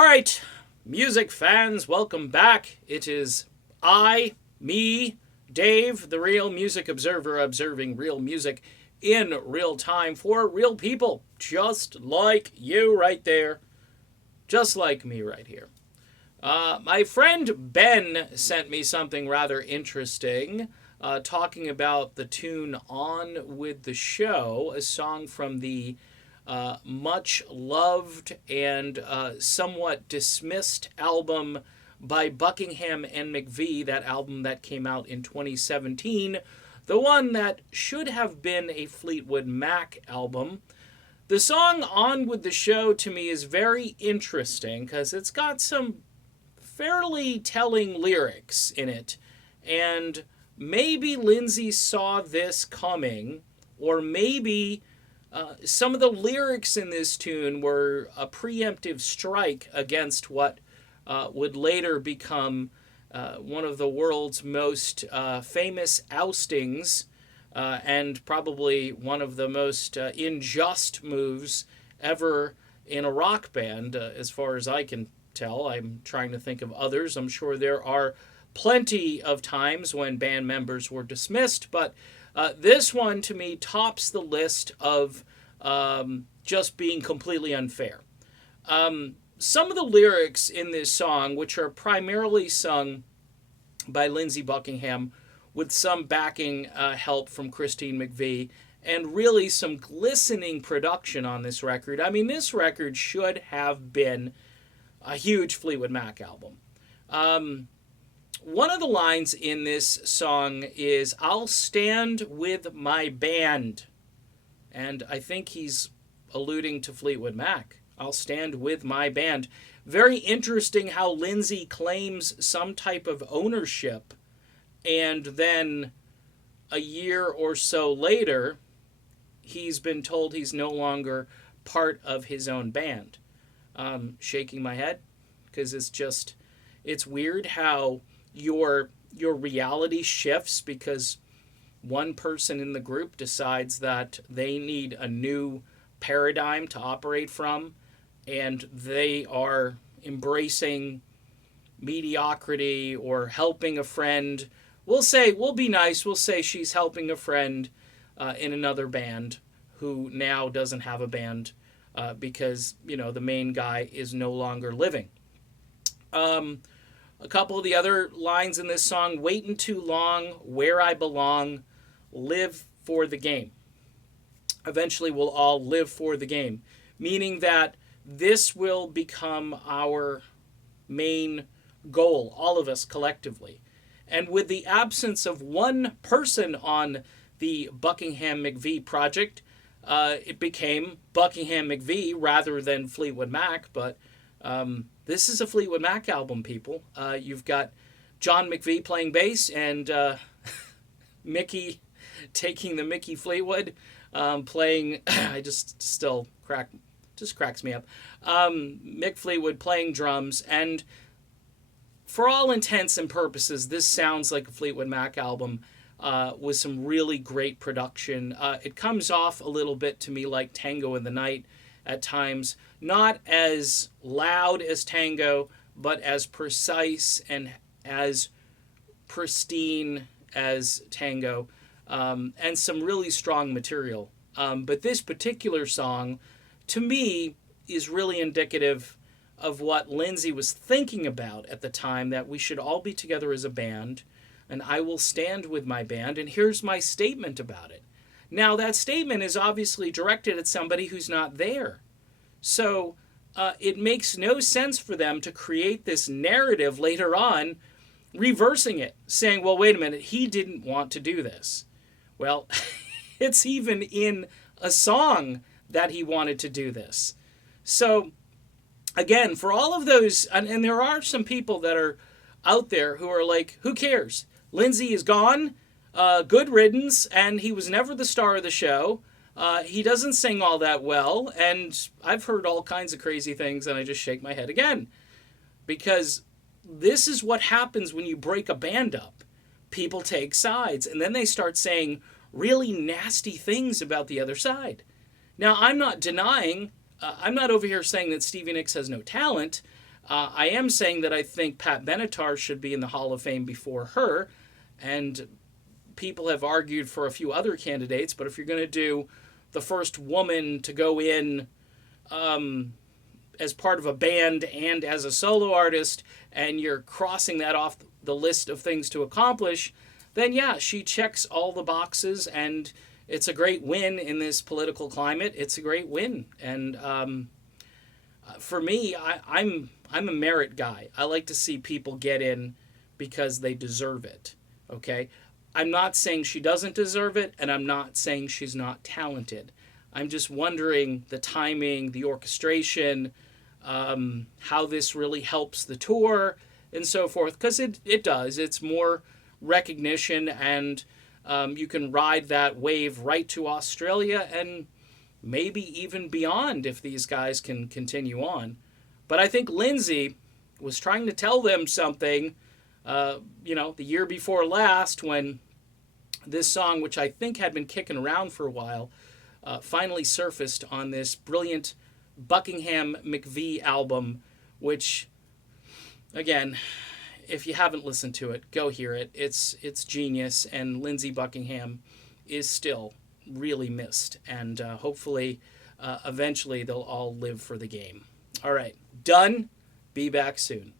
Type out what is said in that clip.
All right, music fans, welcome back. It is me, Dave, the real music observer, observing real music in real time for real people, just like you right there, just like me right here. My friend Ben sent me something rather interesting, talking about the tune On With the Show, a song from the much loved and somewhat dismissed album by Buckingham and McVie, that album that came out in 2017, the one that should have been a Fleetwood Mac album. The song On With the Show to me is very interesting because it's got some fairly telling lyrics in it, and maybe Lindsey saw this coming, or maybe some of the lyrics in this tune were a preemptive strike against what would later become one of the world's most famous oustings, and probably one of the most unjust moves ever in a rock band, as far as I can tell. I'm trying to think of others. I'm sure there are plenty of times when band members were dismissed, but this one, to me, tops the list of just being completely unfair. Some of the lyrics in this song, which are primarily sung by Lindsey Buckingham with some backing help from Christine McVie, and really some glistening production on this record. I mean, this record should have been a huge Fleetwood Mac album. One of the lines in this song is, "I'll stand with my band." And I think he's alluding to Fleetwood Mac. I'll stand with my band. Very interesting how Lindsey claims some type of ownership, and then a year or so later, he's been told he's no longer part of his own band. Shaking my head, because it's weird how your reality shifts because one person in the group decides that they need a new paradigm to operate from, and they are embracing mediocrity or helping a friend. We'll be nice, we'll say she's helping a friend in another band who now doesn't have a band because, the main guy is no longer living. A couple of the other lines in this song: "Waiting too long, where I belong, live for the game." Eventually we'll all live for the game, meaning that this will become our main goal, all of us collectively. And with the absence of one person on the Buckingham McVie project, it became Buckingham McVie rather than Fleetwood Mac, but this is a Fleetwood Mac album, people. You've got John McVie playing bass and Mickey taking the Mickey Fleetwood, playing, just cracks me up. Mick Fleetwood playing drums, and for all intents and purposes, this sounds like a Fleetwood Mac album with some really great production. It comes off a little bit to me like Tango in the Night at times. Not as loud as Tango, but as precise and as pristine as Tango, and some really strong material. But this particular song, to me, is really indicative of what Lindsey was thinking about at the time, that we should all be together as a band, and I will stand with my band, and here's my statement about it. Now, that statement is obviously directed at somebody who's not there. So it makes no sense for them to create this narrative later on, reversing it, saying, well, wait a minute, he didn't want to do this. Well, it's even in a song that he wanted to do this. So, again, for all of those, and there are some people that are out there who are like, who cares? Lindsey is gone, good riddance, and he was never the star of the show. He doesn't sing all that well, and I've heard all kinds of crazy things, and I just shake my head again. Because this is what happens when you break a band up. People take sides, and then they start saying really nasty things about the other side. Now, I'm not denying, I'm not over here saying that Stevie Nicks has no talent. I am saying that I think Pat Benatar should be in the Hall of Fame before her, and people have argued for a few other candidates, but if you're going to do the first woman to go in as part of a band and as a solo artist, and you're crossing that off the list of things to accomplish, then yeah, she checks all the boxes, and it's a great win in this political climate. It's a great win, and for me, I'm a merit guy. I like to see people get in because they deserve it. Okay, I'm not saying she doesn't deserve it, and I'm not saying she's not talented. I'm just wondering the timing, the orchestration, how this really helps the tour, and so forth. Because it does. It's more recognition, and you can ride that wave right to Australia and maybe even beyond if these guys can continue on. But I think Lindsey was trying to tell them something, the year before last when this song, which I think had been kicking around for a while, finally surfaced on this brilliant Buckingham McVie album, which, again, if you haven't listened to it, go hear it. It's genius, and Lindsey Buckingham is still really missed, and hopefully eventually they'll all live for the game. All right, done. Be back soon.